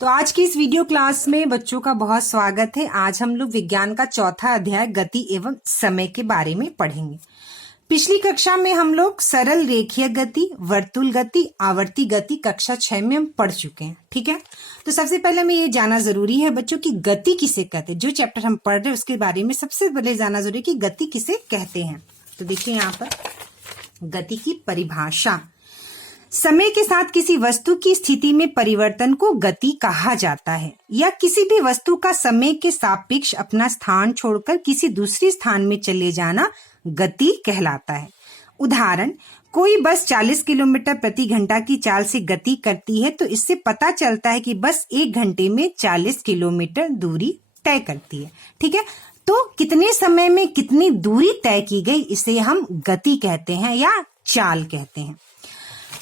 तो आज की इस वीडियो क्लास में बच्चों का बहुत स्वागत है। आज हम लोग विज्ञान का चौथा अध्याय गति एवं समय के बारे में पढ़ेंगे। पिछली कक्षा में हम लोग सरल रेखीय गति, वर्तुल गति, आवर्ती गति कक्षा 6 में हम पढ़ चुके हैं। ठीक है, तो सबसे पहले हमें ये जानना जरूरी है बच्चों की गति किसे कहते हैं। जो चैप्टर हम पढ़ रहे हैं उसके बारे में सबसे पहले जानना जरूरी है कि गति किसे कहते हैं। तो देखिए यहाँ पर गति की परिभाषा, समय के साथ किसी वस्तु की स्थिति में परिवर्तन को गति कहा जाता है, या किसी भी वस्तु का समय के सापेक्ष अपना स्थान छोड़कर किसी दूसरे स्थान में चले जाना गति कहलाता है। उदाहरण, कोई बस 40 किलोमीटर प्रति घंटा की चाल से गति करती है तो इससे पता चलता है कि बस 1 घंटे में 40 किलोमीटर दूरी तय करती है। ठीक है, तो कितने समय में कितनी दूरी तय की गई इसे हम गति कहते हैं या चाल कहते हैं।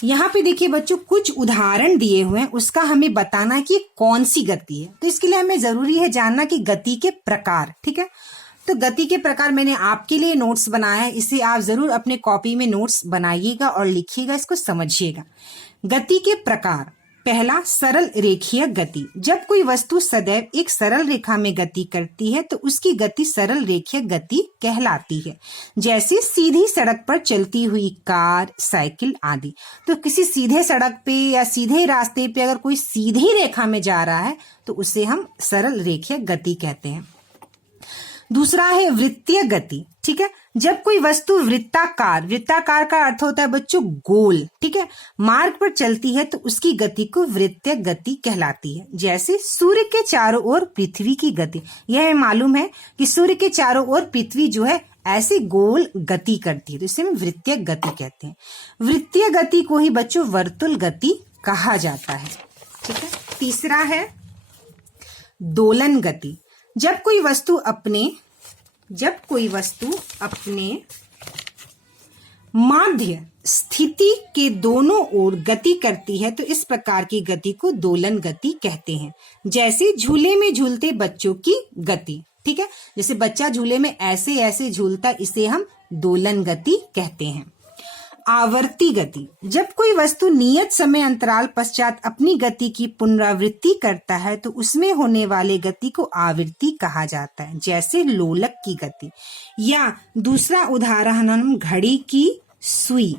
यहाँ पे देखिए बच्चों कुछ उदाहरण दिए हुए हैं, उसका हमें बताना है कि कौन सी गति है। तो इसके लिए हमें जरूरी है जानना कि गति के प्रकार। ठीक है, तो गति के प्रकार मैंने आपके लिए नोट्स बनाया है, इसे आप जरूर अपने कॉपी में नोट्स बनाइएगा और लिखिएगा, इसको समझिएगा। गति के प्रकार, पहला सरल रेखीय गति। जब कोई वस्तु सदैव एक सरल रेखा में गति करती है तो उसकी गति सरल रेखीय गति कहलाती है, जैसे सीधी सड़क पर चलती हुई कार, साइकिल आदि। तो किसी सीधे सड़क पे या सीधे रास्ते पे अगर कोई सीधी रेखा में जा रहा है तो उसे हम सरल रेखीय गति कहते हैं। दूसरा है वृत्तीय गति। ठीक है, जब कोई वस्तु वृत्ताकार का अर्थ होता है बच्चों गोल, ठीक है, मार्ग पर चलती है तो उसकी गति को वृत्तीय गति कहलाती है। जैसे सूर्य के चारों ओर पृथ्वी की गति, यह मालूम है कि सूर्य के चारों ओर पृथ्वी जो है ऐसे गोल गति करती है, तो इसे हम वृत्तीय गति कहते हैं। वृत्तीय गति को ही बच्चों वर्तुल गति कहा जाता है। ठीक है, तीसरा है दोलन गति। जब कोई वस्तु अपने माध्य स्थिति के दोनों ओर गति करती है तो इस प्रकार की गति को दोलन गति कहते हैं। जैसे झूले में झूलते बच्चों की गति। ठीक है, जैसे बच्चा झूले में ऐसे ऐसे झूलता, इसे हम दोलन गति कहते हैं। आवर्ती गति, जब कोई वस्तु नियत समय अंतराल पश्चात अपनी गति की पुनरावृत्ति करता है तो उसमें होने वाले गति को आवृत्ति कहा जाता है, जैसे लोलक की गति। या दूसरा उदाहरण हम घड़ी की सुई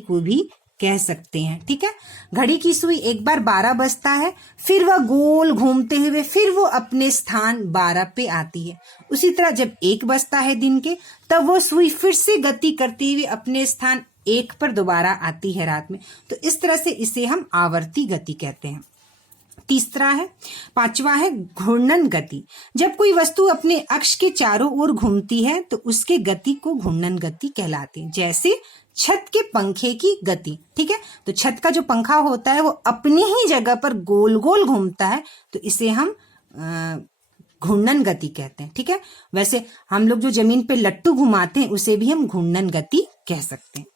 को भी कह सकते हैं। ठीक है, घड़ी की सुई एक बार 12 बजता है, फिर वह गोल घूमते हुए फिर वो अपने स्थान 12 पे आती है। उसी तरह जब 1 बजता है दिन के, तब वो सुई फिर से गति करते हुए अपने स्थान 1 पर दोबारा आती है रात में। तो इस तरह से इसे हम आवर्ती गति कहते हैं। पांचवा है घूर्णन गति। जब कोई वस्तु अपने अक्ष के चारों ओर घूमती है तो उसके गति को घूर्णन गति कहलाते हैं। जैसे छत के पंखे की गति। ठीक है, तो छत का जो पंखा होता है वो अपनी ही जगह पर गोल गोल घूमता है, तो इसे हम घूर्णन गति कहते हैं। ठीक है, वैसे हम लोग जो जमीन पे लट्टू घुमाते हैं उसे भी हम घूर्णन गति कह सकते हैं।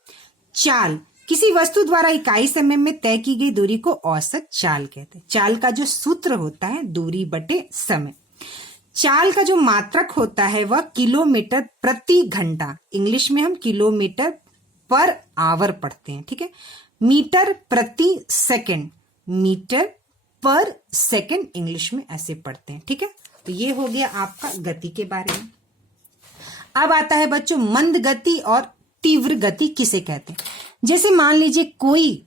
चाल, किसी वस्तु द्वारा इकाई समय में तय की गई दूरी को औसत चाल कहते हैं। चाल का जो सूत्र होता है दूरी बटे समय। चाल का जो मात्रक होता है वह किलोमीटर प्रति घंटा, इंग्लिश में हम किलोमीटर पर आवर पढ़ते हैं। ठीक है, मीटर प्रति सेकंड, मीटर पर सेकंड इंग्लिश में ऐसे पढ़ते हैं। ठीक है, तो ये हो गया आपका गति के बारे में। अब आता है बच्चों मंद गति और तीव्र गति किसे कहते हैं। जैसे मान लीजिए कोई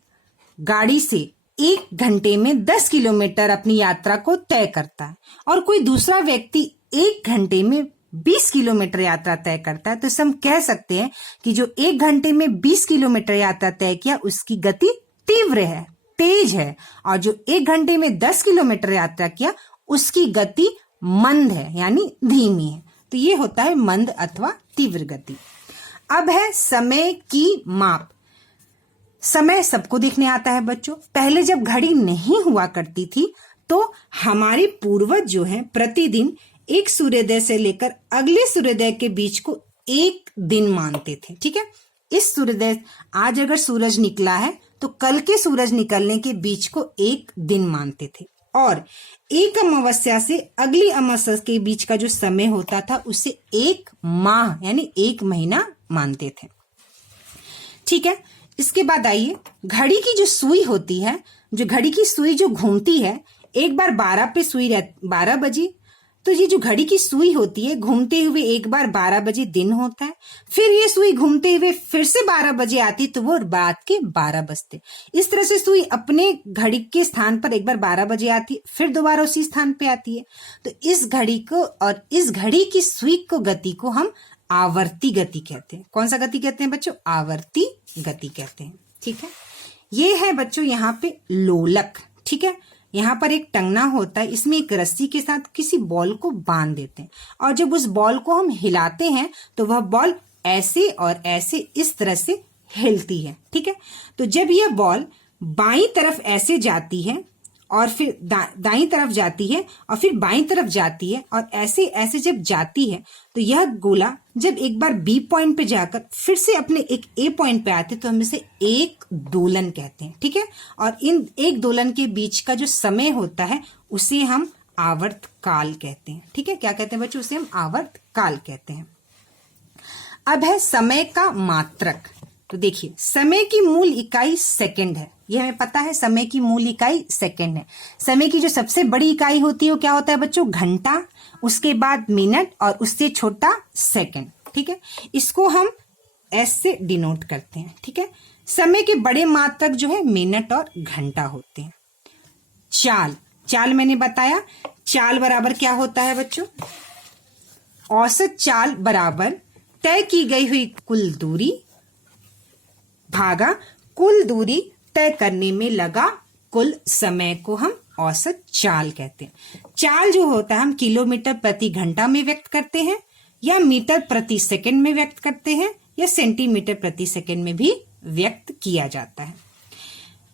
गाड़ी से 1 घंटे में 10 किलोमीटर अपनी यात्रा को तय करता है और कोई दूसरा व्यक्ति 1 घंटे में 20 किलोमीटर यात्रा तय करता है, तो हम कह सकते हैं कि जो 1 घंटे में 20 किलोमीटर यात्रा तय किया उसकी गति तीव्र है, तेज है, और जो 1 घंटे में 10 किलोमीटर यात्रा किया उसकी गति मंद है यानी धीमी है। तो ये होता है मंद अथवा तीव्र गति। अब है समय की माप। समय सबको देखने आता है बच्चों। पहले जब घड़ी नहीं हुआ करती थी तो हमारे पूर्वज जो हैं प्रतिदिन एक सूर्योदय से लेकर अगले सूर्योदय के बीच को 1 दिन मानते थे। ठीक है, इस सूर्योदय, आज अगर सूरज निकला है तो कल के सूरज निकलने के बीच को 1 दिन मानते थे, और एक अमावस्या से अगली अमावस्या के बीच का जो समय होता था उसे 1 माह यानी 1 महीना मानते थे। ठीक है, इसके बाद आइए घड़ी की जो सुई होती है जो घड़ी की सुई जो घूमती है, एक बार 12 पे सुई 12 बजे, तो ये जो घड़ी की सुई होती है घूमते हुए एक बार 12 बजे दिन होता है, फिर ये सुई घूमते हुए फिर से 12 बजे आती तो वो रात के 12 बजते। इस तरह से सुई अपने घड़ी के स्थान पर एक बार 12 बजे आती, फिर दोबारा उसी स्थान पे आती है। तो इस घड़ी को और इस घड़ी की सुई को गति को हम आवर्ती गति कहते हैं। कौन सा गति कहते हैं बच्चों? आवर्ती गति कहते हैं। ठीक है, ये है बच्चों यहाँ पे लोलक। ठीक है, यहाँ पर एक टंगना होता है, इसमें एक रस्सी के साथ किसी बॉल को बांध देते हैं और जब उस बॉल को हम हिलाते हैं तो वह बॉल ऐसे और ऐसे इस तरह से हिलती है। ठीक है, तो जब यह बॉल बाईं तरफ ऐसे जाती है और फिर दाईं तरफ जाती है और फिर बाईं तरफ जाती है और ऐसे ऐसे जब जाती है तो यह गोला जब एक बार बी पॉइंट पे जाकर फिर से अपने एक ए पॉइंट पे आते तो हम इसे एक दोलन कहते हैं। ठीक है, और इन एक दोलन के बीच का जो समय होता है उसे हम आवर्त काल कहते हैं। ठीक है, क्या कहते हैं बच्चों? उसे हम आवर्त काल कहते हैं। अब है समय का मात्रक। तो देखिए, समय की मूल इकाई सेकंड है, ये हमें पता है। समय की मूल इकाई सेकंड है। समय की जो सबसे बड़ी इकाई होती है वो क्या होता है बच्चों? घंटा, उसके बाद मिनट और उससे छोटा सेकंड। ठीक है, इसको हम एस से डिनोट करते हैं। ठीक है, समय के बड़े मात्रक जो है मिनट और घंटा होते हैं। चाल, चाल मैंने बताया, चाल बराबर क्या होता है बच्चों? औसत चाल बराबर तय की गई हुई कुल दूरी भागा कुल दूरी तय करने में लगा कुल समय को हम औसत चाल कहते हैं। चाल जो होता है हम किलोमीटर प्रति घंटा में व्यक्त करते हैं या मीटर प्रति सेकंड में व्यक्त करते हैं या सेंटीमीटर प्रति सेकंड में भी व्यक्त किया जाता है।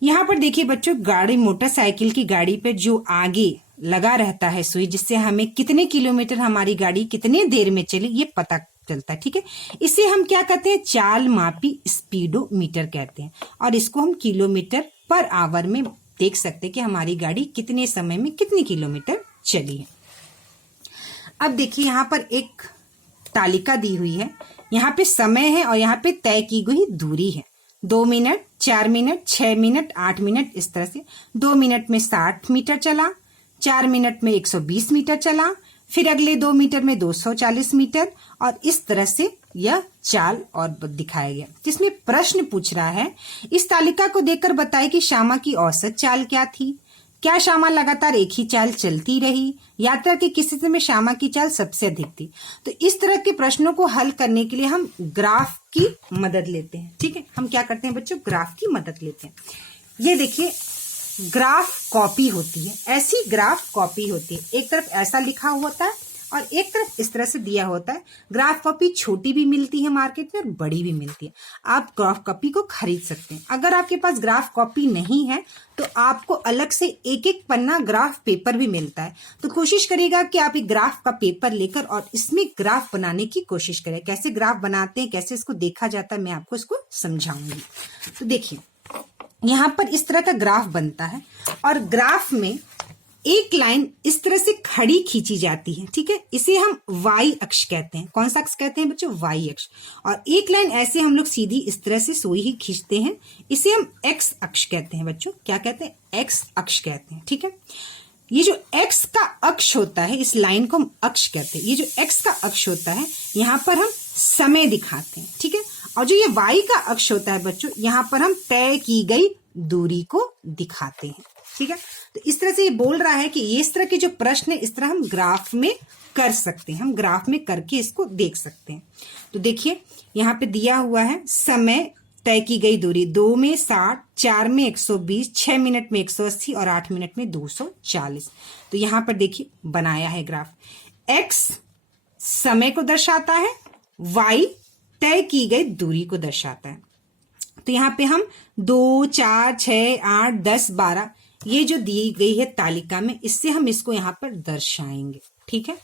यहाँ पर देखिए बच्चों, गाड़ी मोटरसाइकिल की गाड़ी पे जो आगे लगा रहता है सुई, जिससे हमें कितने किलोमीटर हमारी गाड़ी कितने देर में चली ये पता चलता है। ठीक है, इसे हम क्या कहते हैं? चाल मापी स्पीडोमीटर कहते हैं और इसको हम किलोमीटर पर आवर में देख सकते हैं कि हमारी गाड़ी कितने समय में कितनी किलोमीटर चली है। अब देखिए, यहाँ पर एक तालिका दी हुई है, यहाँ पे समय है और यहाँ पे तय की गई दूरी है। 2 मिनट, 4 मिनट, 6 मिनट, 8 मिनट, इस तरह से 2 मिनट में 60 मीटर चला, 4 मिनट में 120 मीटर चला, फिर अगले 2 मीटर में 240 मीटर और इस तरह से यह चाल और दिखाया गया। जिसमें प्रश्न पूछ रहा है, इस तालिका को देखकर बताएं कि श्यामा की औसत चाल क्या थी। क्या श्यामा लगातार एक ही चाल चलती रही? यात्रा के किस हिस्से में श्यामा की चाल सबसे अधिक थी? तो इस तरह के प्रश्नों को हल करने के लिए हम ग्राफ की मदद लेते हैं। ठीक है, हम क्या करते हैं बच्चों? ग्राफ की मदद लेते हैं। ये देखिए, ग्राफ कॉपी होती है, ऐसी ग्राफ कॉपी होती है। एक तरफ ऐसा लिखा हुआ होता है और एक तरफ इस तरह से दिया होता है। ग्राफ कॉपी छोटी भी मिलती है मार्केट में और बड़ी भी मिलती है। आप ग्राफ कॉपी को खरीद सकते हैं। अगर आपके पास ग्राफ कॉपी नहीं है तो आपको अलग से एक एक पन्ना ग्राफ पेपर भी मिलता है। तो कोशिश करिएगा कि आप एक ग्राफ का पेपर लेकर और इसमें ग्राफ बनाने की कोशिश करें। कैसे ग्राफ बनाते हैं, कैसे इसको देखा जाता है, मैं आपको इसको समझाऊंगी। तो देखिए, यहाँ पर इस तरह का ग्राफ बनता है और ग्राफ में एक लाइन इस तरह से खड़ी खींची जाती है। ठीक है, इसे हम वाई अक्ष कहते हैं। कौन सा अक्ष कहते हैं बच्चों? वाई अक्ष। और एक लाइन ऐसे हम लोग सीधी इस तरह से सोई ही खींचते हैं, इसे हम एक्स अक्ष कहते हैं बच्चों। क्या कहते हैं? एक्स अक्ष कहते हैं। ठीक है, ये जो एक्स का अक्ष होता है, इस लाइन को हम अक्ष कहते हैं। ये जो एक्स का अक्ष होता है, यहाँ पर हम समय दिखाते हैं। ठीक है, और जो ये वाई का अक्ष होता है बच्चों, यहाँ पर हम तय की गई दूरी को दिखाते हैं। ठीक है, तो इस तरह से ये बोल रहा है कि ये इस तरह के जो प्रश्न है इस तरह हम ग्राफ में कर सकते हैं। हम ग्राफ में करके इसको देख सकते हैं। तो देखिए, यहाँ पे दिया हुआ है समय, तय की गई दूरी, 2 में 60, 4 में 120, 6 मिनट में 180 और 8 मिनट में 240। तो यहाँ पर देखिए बनाया है ग्राफ। एक्स समय को दर्शाता है, वाई तय की गई दूरी को दर्शाता है। तो यहाँ पे हम 2, 4, 6, 8, 10, 12 ये जो दी गई है तालिका में, इससे हम इसको यहाँ पर दर्शाएंगे। ठीक है,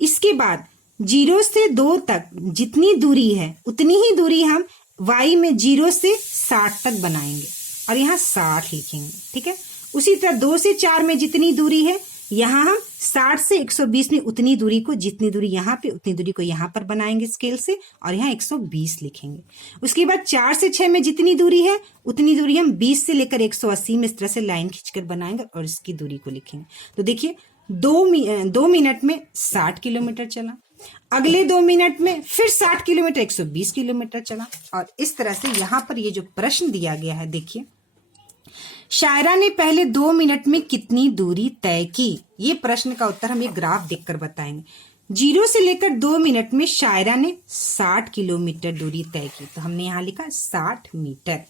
इसके बाद 0 से 2 तक जितनी दूरी है उतनी ही दूरी हम y में 0 से 60 तक बनाएंगे और यहाँ 60 लिखेंगे। ठीक है, उसी तरह 2 से 4 में जितनी दूरी है यहाँ हम 60 से 120 में उतनी दूरी को, जितनी दूरी यहाँ पे उतनी दूरी को यहाँ पर बनाएंगे स्केल से और यहाँ 120 लिखेंगे। उसके बाद 4 से 6 में जितनी दूरी है उतनी दूरी हम 20 से लेकर 180 में इस तरह से लाइन खींचकर बनाएंगे और इसकी दूरी को लिखेंगे। तो देखिए 2 मिनट में 60 किलोमीटर चला, अगले 2 मिनट में फिर 60 किलोमीटर 120 किलोमीटर चला। और इस तरह से यहाँ पर ये जो प्रश्न दिया गया है, देखिए शायरा ने पहले 2 मिनट में कितनी दूरी तय की। ये प्रश्न का उत्तर हम ये ग्राफ देखकर बताएंगे। 0 से लेकर 2 मिनट में शायरा ने 60 किलोमीटर दूरी तय की, तो हमने यहाँ लिखा 60 मीटर।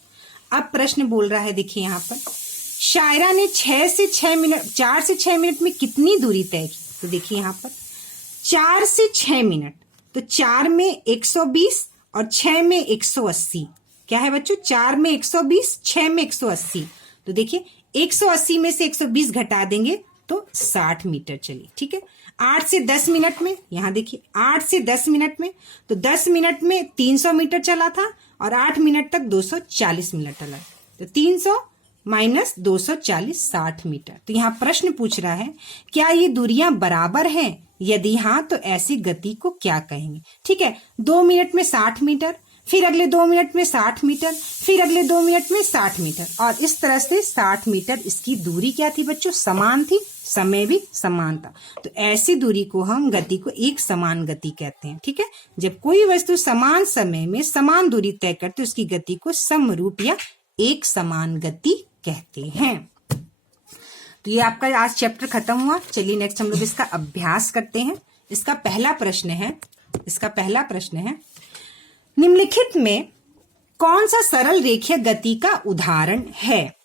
अब प्रश्न बोल रहा है, देखिए यहाँ पर शायरा ने 4 से 6 मिनट में कितनी दूरी तय की। तो देखिए यहाँ पर 4 से 6 मिनट, तो 4 में 120 और 6 में 180। क्या है बच्चों? 4 में 120, 6 में 180। तो देखिए 180 में से 120 घटा देंगे तो 60 मीटर चली। ठीक है। 8 से 10 मिनट में, यहाँ देखिए 8 से 10 मिनट में, तो 10 मिनट में 300 मीटर चला था और 8 मिनट तक 240 मिनट चला। तो 300 माइनस 240 60 मीटर। तो यहाँ प्रश्न पूछ रहा है क्या ये दूरियां बराबर हैं? यदि हाँ तो ऐसी गति को क्या कहेंगे? ठीक है, 2 मिनट में 60 मीटर, फिर अगले 2 मिनट में 60 मीटर, फिर अगले 2 मिनट में 60 मीटर, और इस तरह से 60 मीटर इसकी दूरी क्या थी बच्चों? समान थी, समय भी समान था। तो ऐसी दूरी को हम गति को एक समान गति कहते हैं। ठीक है, जब कोई वस्तु समान समय में समान दूरी तय करती है उसकी गति को समरूप या एक समान गति कहते हैं। तो ये आपका आज चैप्टर खत्म हुआ। चलिए नेक्स्ट हम लोग इसका अभ्यास करते हैं। इसका पहला प्रश्न है निम्नलिखित में कौन सा सरल रेखीय गति का उदाहरण है?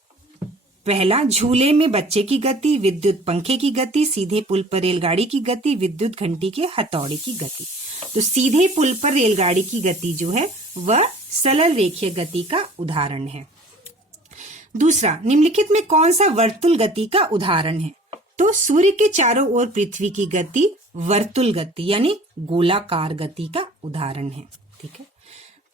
पहला, झूले में बच्चे की गति, विद्युत पंखे की गति, सीधे पुल पर रेलगाड़ी की गति, विद्युत घंटी के हथौड़े की गति। तो सीधे पुल पर रेलगाड़ी की गति जो है वह सरल रेखीय गति का उदाहरण है। दूसरा, निम्नलिखित में कौन सा वर्तुल गति का उदाहरण है? तो सूर्य के चारों ओर पृथ्वी की गति वर्तुल गति यानी गोलाकार गति का उदाहरण है। ठीक है।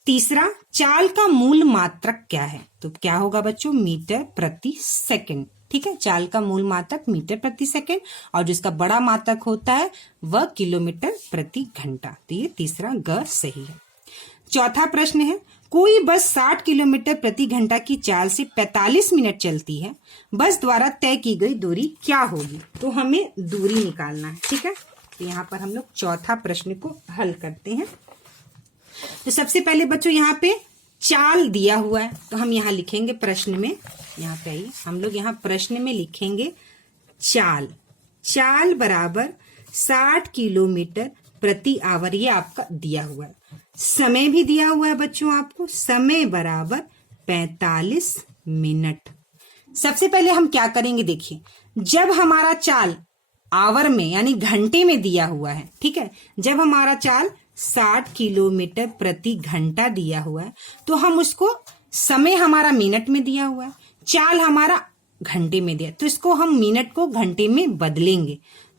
तीसरा, चाल का मूल मात्रक क्या है? तो क्या होगा बच्चों? मीटर प्रति सेकंड। ठीक है, चाल का मूल मात्रक मीटर प्रति सेकंड और जिसका बड़ा मात्रक होता है वह किलोमीटर प्रति घंटा। तो ये तीसरा ग सही है। चौथा प्रश्न है, कोई बस 60 किलोमीटर प्रति घंटा की चाल से 45 मिनट चलती है, बस द्वारा तय की गई दूरी क्या होगी? तो हमें दूरी निकालना है। ठीक है, तो यहाँ पर हम लोग चौथा प्रश्न को हल करते हैं। तो सबसे पहले बच्चों यहाँ पे चाल दिया हुआ है, तो हम यहाँ लिखेंगे प्रश्न में, यहाँ पे आइए हम लोग यहाँ प्रश्न में लिखेंगे चाल बराबर 60 किलोमीटर प्रति आवर, ये आपका दिया हुआ है। समय भी दिया हुआ है बच्चों आपको, समय बराबर 45 मिनट। सबसे पहले हम क्या करेंगे, देखिए जब हमारा चाल आवर में यानी घंटे में दिया हुआ है, ठीक है, जब हमारा चाल 60 किलोमीटर प्रति घंटा दिया हुआ है तो हम उसको, समय हमारा मिनट में दिया हुआ है, चाल हमारा घंटे में दिया, तो इसको हम मिनट को घंटे में बदलेंगे।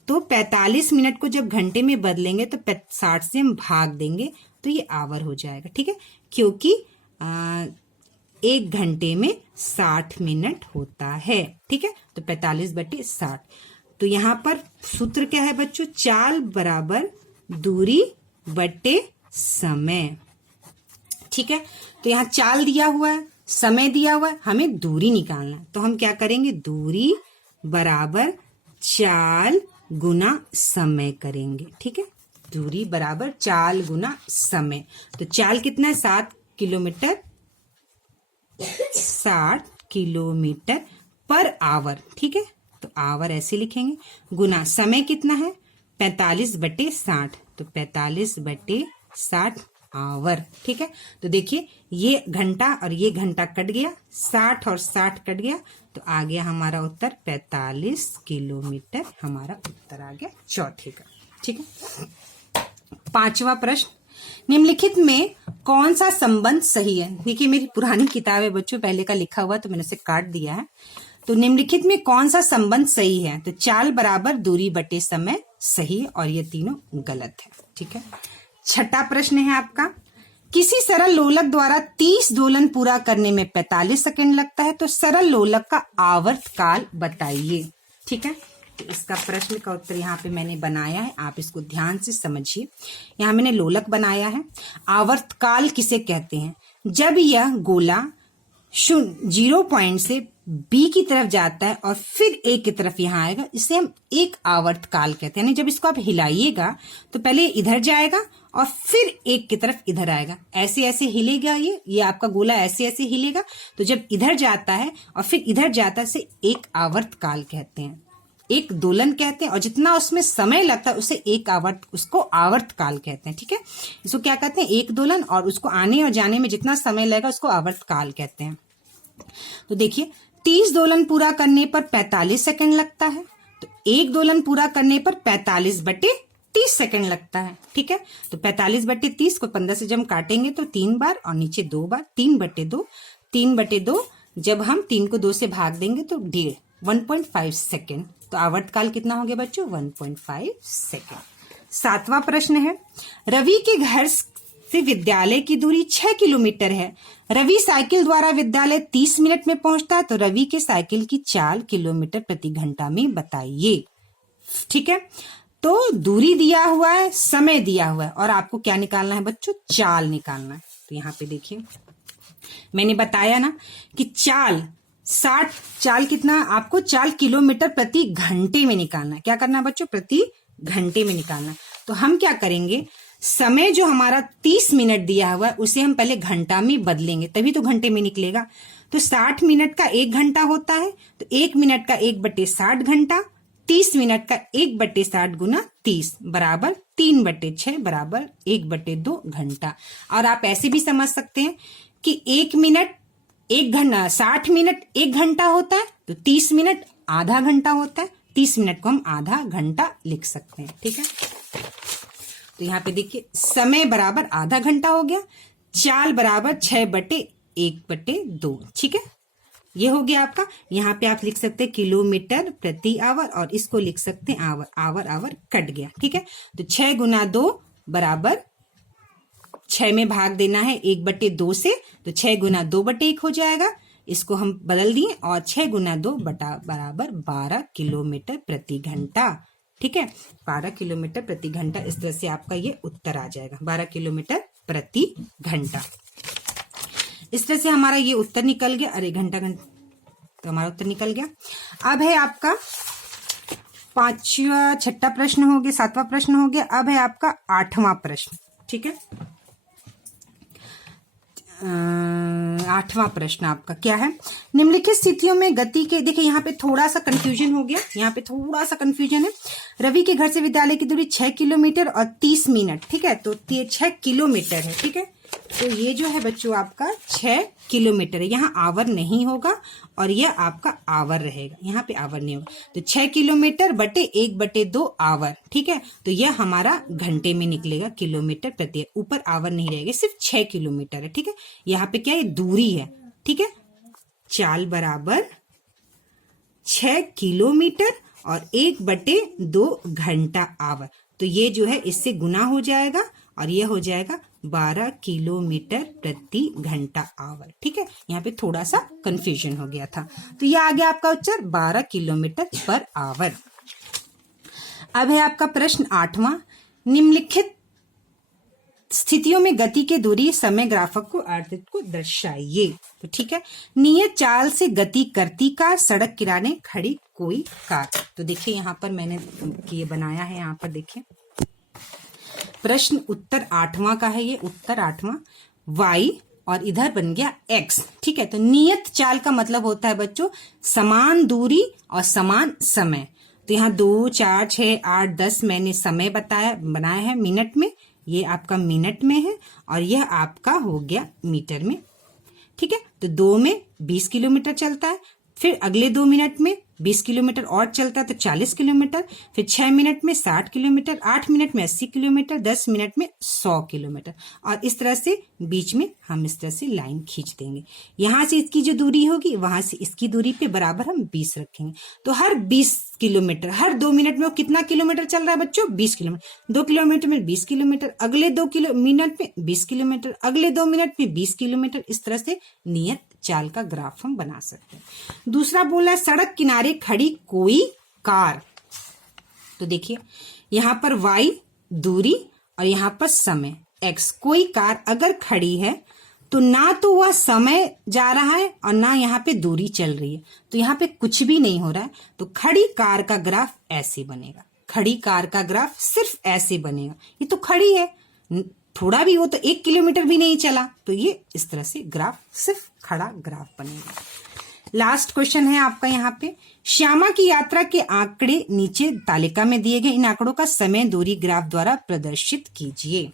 तो 45 मिनट को जब घंटे में बदलेंगे तो 60 से हम भाग देंगे तो ये आवर हो जाएगा। ठीक है, क्योंकि 1 घंटे में 60 मिनट होता है। ठीक है, तो 45/60। तो यहाँ पर सूत्र क्या है बच्चों? चाल बराबर दूरी बटे समय। ठीक है, तो यहाँ चाल दिया हुआ है, समय दिया हुआ है, हमें दूरी निकालना है। तो हम क्या करेंगे? दूरी बराबर चाल गुना समय करेंगे। ठीक है, दूरी बराबर चाल गुना समय। तो चाल कितना है? 60 किलोमीटर पर आवर। ठीक है, तो आवर ऐसे लिखेंगे, गुना समय कितना है? 45/60। तो 45/60 आवर। ठीक है, तो देखिए ये घंटा और ये घंटा कट गया, 60 और 60 कट गया, तो आ गया हमारा उत्तर 45 किलोमीटर। हमारा उत्तर आ गया चौथे का। ठीक है, पांचवा प्रश्न, निम्नलिखित में कौन सा संबंध सही है? देखिए मेरी पुरानी किताब है बच्चों, पहले का लिखा हुआ तो मैंने उसे काट दिया है। तो निम्नलिखित में कौन सा संबंध सही है? तो चाल बराबर दूरी बटे समय सही, और ये तीनों गलत है। ठीक है, छठा प्रश्न है आपका, किसी सरल लोलक द्वारा 30 दोलन पूरा करने में 45 सेकंड लगता है, तो सरल लोलक का आवर्त काल बताइए। ठीक है, तो इसका प्रश्न का उत्तर यहाँ पे मैंने बनाया है, आप इसको ध्यान से समझिए। यहाँ मैंने लोलक बनाया है। आवर्तकाल किसे कहते हैं? जब यह गोला 0 पॉइंट से बी की तरफ जाता है और फिर ए की तरफ यहाँ आएगा, इसे हम एक आवर्तकाल कहते हैं। यानी जब इसको आप हिलाइएगा तो पहले इधर जाएगा और फिर एक की तरफ इधर आएगा, ऐसे ऐसे हिलेगा। ये आपका गोला ऐसे ऐसे हिलेगा। तो जब इधर जाता है और फिर इधर जाता है, इसे एक आवर्तकाल कहते हैं, एक दोलन कहते हैं। और जितना उसमें समय लगता है उसे उसको आवर्तकाल कहते हैं। ठीक है, इसको क्या कहते हैं? एक दोलन। और उसको आने और जाने में जितना समय लगेगा उसको आवर्तकाल कहते हैं। तो देखिए, 30 दोलन पूरा करने पर 45 सेकंड लगता है। तो एक दोलन पूरा करने पर 45/30 सेकंड लगता है। ठीक है, तो 45/30 को 15 से जब हम काटेंगे तो 3 बार और नीचे 2 बार, 3/2। 3/2 जब हम 3 को 2 से भाग देंगे तो 1.5 सेकंड। तो आवर्तकाल कितना हो गया बच्चों? 1.5 सेकंड। 7वां प्रश्न है, रवि के घर से विद्यालय की दूरी 6 किलोमीटर है। रवि साइकिल द्वारा विद्यालय 30 मिनट में पहुंचता है, तो रवि के साइकिल की चाल किलोमीटर प्रति घंटा में बताइए। ठीक है, तो दूरी दिया हुआ है, समय दिया हुआ है, और आपको क्या निकालना है बच्चों? चाल निकालना है। तो यहाँ पे देखिए, मैंने बताया ना कि चाल कितना आपको चाल किलोमीटर प्रति घंटे में निकालना है। क्या करना है बच्चों? प्रति घंटे में निकालना है। तो हम क्या करेंगे, समय जो हमारा 30 मिनट दिया हुआ है उसे हम पहले घंटा में बदलेंगे, तभी तो घंटे में निकलेगा। तो 60 मिनट का 1 घंटा होता है, तो 1 मिनट का 1/60 घंटा, 30 मिनट का 1/60 गुना 30 बराबर 3/6 बराबर 1/2 घंटा। और आप ऐसे भी समझ सकते हैं कि 1 मिनट 1 घंटा, 60 मिनट 1 घंटा होता है, तो 30 मिनट आधा घंटा होता है। 30 मिनट को हम आधा घंटा लिख सकते हैं। ठीक है, तो यहाँ पे देखिए, समय बराबर आधा घंटा हो गया, चाल बराबर 6/1/2। ठीक है, ये हो गया आपका। यहाँ पे आप लिख सकते हैं किलोमीटर प्रति आवर, और इसको लिख सकते हैं आवर। आवर कट गया। ठीक है, तो 6 गुना 2 बराबर 6 में भाग देना है 1/2 से, तो 6 गुना 2/1 हो जाएगा। इसको हम बदल दिए, और 6 गुना 2 बराबर 12 किलोमीटर प्रति घंटा। ठीक है, 12 किलोमीटर प्रति घंटा। इस तरह से आपका ये उत्तर आ जाएगा, 12 किलोमीटर प्रति घंटा। इस तरह से हमारा ये उत्तर निकल गया। अरे घंटा तो हमारा उत्तर निकल गया। अब है आपका 5वां 6वां प्रश्न हो गया, 7वां प्रश्न हो गया। अब है आपका 8वां प्रश्न। ठीक है, 8वां प्रश्न आपका क्या है? निम्नलिखित स्थितियों में गति के, देखिए यहाँ पे थोड़ा सा कंफ्यूजन हो गया, यहाँ पे थोड़ा सा कंफ्यूजन है। रवि के घर से विद्यालय की दूरी 6 किलोमीटर और 30 मिनट। ठीक है, तो 6 किलोमीटर है। ठीक है, तो ये जो है बच्चों आपका 6 किलोमीटर है। यहाँ आवर नहीं होगा और यह आपका आवर रहेगा, यहाँ पे आवर नहीं होगा। तो 6 किलोमीटर बटे 1/2 आवर। ठीक है, तो यह हमारा घंटे में निकलेगा, किलोमीटर प्रति। ऊपर आवर नहीं रहेगा, सिर्फ 6 किलोमीटर है। ठीक है, यहाँ पे क्या है? दूरी है। ठीक है, चाल बराबर 6 किलोमीटर और 1/2 घंटा आवर। तो ये जो है इससे गुना हो जाएगा और ये हो जाएगा 12 किलोमीटर प्रति घंटा आवर। ठीक है, यहाँ पे थोड़ा सा कंफ्यूजन हो गया था। तो ये आ गया आपका उत्तर 12 किलोमीटर पर आवर। अब है आपका प्रश्न 8वां, निम्नलिखित स्थितियों में गति के दूरी समय ग्राफक को आर्थिक को दर्शाइए। तो ठीक है, नियत चाल से गति करती कार, सड़क किनारे खड़ी कोई कार। तो देखिए यहाँ पर मैंने ये बनाया है, यहाँ पर देखिए प्रश्न उत्तर 8वां का है। ये उत्तर 8वां y और इधर बन गया x। ठीक है, तो नियत चाल का मतलब होता है बच्चों समान दूरी और समान समय। तो यहाँ 2, 4, 6, 8, 10 मैंने समय बनाया है मिनट में, ये आपका मिनट में है और यह आपका हो गया मीटर में। ठीक है, तो 2 में 20 किलोमीटर चलता है, फिर अगले 2 मिनट में 20 किलोमीटर और चलता है तो 40 किलोमीटर, फिर 6 मिनट में 60 किलोमीटर, 8 मिनट में 80 किलोमीटर, 10 मिनट में 100 किलोमीटर। और इस तरह से बीच में हम इस तरह से लाइन खींच देंगे। यहां से इसकी जो दूरी होगी वहां से इसकी दूरी पे बराबर हम 20 रखेंगे। तो हर 20 किलोमीटर, हर 2 मिनट में वो कितना किलोमीटर चल रहा है बच्चों? 20 किलोमीटर। 2 किलोमीटर में 20 किलोमीटर, अगले 2 मिनट में 20 किलोमीटर, अगले 2 मिनट में 20 किलोमीटर। इस तरह से नियत चाल का ग्राफ हम बना सकते हैं। दूसरा बोला सड़क किनारे खड़ी कोई कार। तो देखिए यहाँ पर y दूरी और यहाँ पर समय x। कोई कार अगर खड़ी है तो ना तो वह समय जा रहा है और ना यहाँ पे दूरी चल रही है, तो यहाँ पे कुछ भी नहीं हो रहा है। तो खड़ी कार का ग्राफ ऐसे बनेगा, खड़ी कार का ग्राफ सिर्फ ऐसे बनेगा। ये तो खड़ी है, थोड़ा भी हो तो 1 किलोमीटर भी नहीं चला, तो ये इस तरह से ग्राफ सिर्फ खड़ा ग्राफ बनेगा। लास्ट क्वेश्चन है आपका यहाँ पे, श्यामा की यात्रा के आंकड़े नीचे तालिका में दिए गए, इन आंकड़ों का समय दूरी ग्राफ द्वारा प्रदर्शित कीजिए।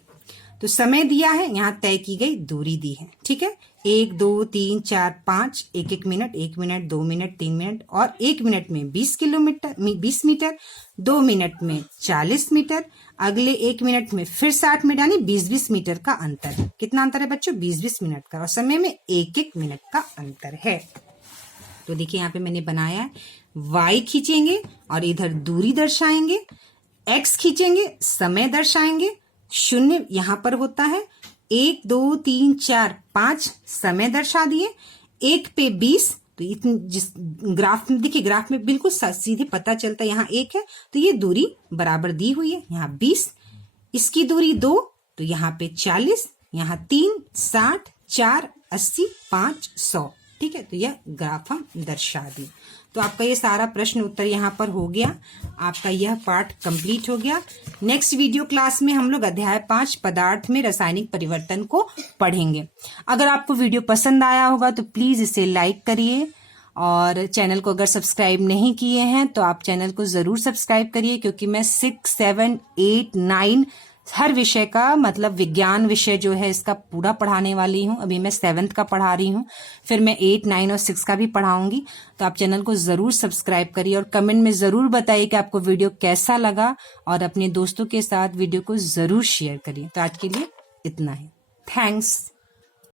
तो समय दिया है, यहाँ तय की गई दूरी दी है, ठीक है। 1 2 3 4 5, 1 मिनट, 1 मिनट, 2 मिनट, 3 मिनट और 1 मिनट में 20 मीटर, 2 मिनट में 40 मीटर, अगले 1 मिनट में फिर 60 मीटर, यानी 20 मीटर का अंतर है। कितना अंतर है बच्चों? 20 मिनट का, और समय में 1 मिनट का अंतर है। तो देखिए यहाँ पे मैंने बनाया है, y खींचेंगे और इधर दूरी दर्शाएंगे, x खींचेंगे समय दर्शाएंगे, 0 यहाँ पर होता है, 1 2 3 4 5 समय दर्शा दिए, 1 पे 20, तो इतनी जिस ग्राफ में देखिए, ग्राफ में बिल्कुल सीधे पता चलता है, यहाँ 1 है तो ये दूरी बराबर दी हुई है, यहाँ 20, इसकी दूरी 2 तो यहाँ पे 40, यहाँ 3 60, 4 80, 5 100, ठीक है। तो यह ग्राफ हम दर्शा दिए। तो आपका ये सारा प्रश्न उत्तर यहाँ पर हो गया, आपका यह पार्ट कंप्लीट हो गया। नेक्स्ट वीडियो क्लास में हम लोग अध्याय 5 पदार्थ में रासायनिक परिवर्तन को पढ़ेंगे। अगर आपको वीडियो पसंद आया होगा तो प्लीज इसे लाइक करिए, और चैनल को अगर सब्सक्राइब नहीं किए हैं तो आप चैनल को जरूर सब्सक्राइब करिए, क्योंकि मैं 6 7 8 9 हर विषय का, मतलब विज्ञान विषय जो है इसका पूरा पढ़ाने वाली हूँ। अभी मैं 7th का पढ़ा रही हूँ, फिर मैं 8 9 और 6 का भी पढ़ाऊंगी। तो आप चैनल को जरूर सब्सक्राइब करिए और कमेंट में जरूर बताइए कि आपको वीडियो कैसा लगा, और अपने दोस्तों के साथ वीडियो को जरूर शेयर करिए। तो आज के लिए इतना ही, थैंक्स।